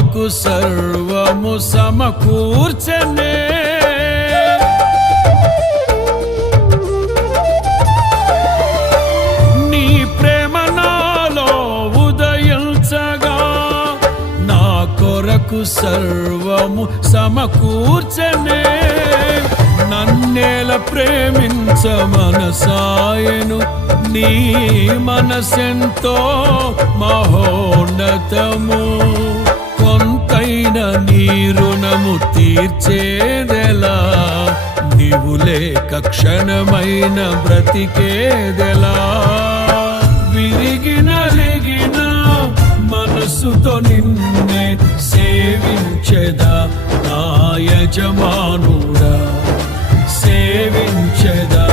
కొరకు సర్వము సమకూర్చనే. నీ ప్రేమ నాలో ఉదయించగా నా కొరకు సర్వము సమకూర్చనే. నన్నేల ప్రేమించ మనసాయను, నీ మనసెంతో మహోన్నతము. కొంతైన నీ రుణము తీర్చేదెలా, నీవు లేక క్షణమైన బ్రతికేదెలా. విరిగిన నలిగిన మనసుతో నిన్నే సేవించెదా నా యజమానుడా, సేవించెదా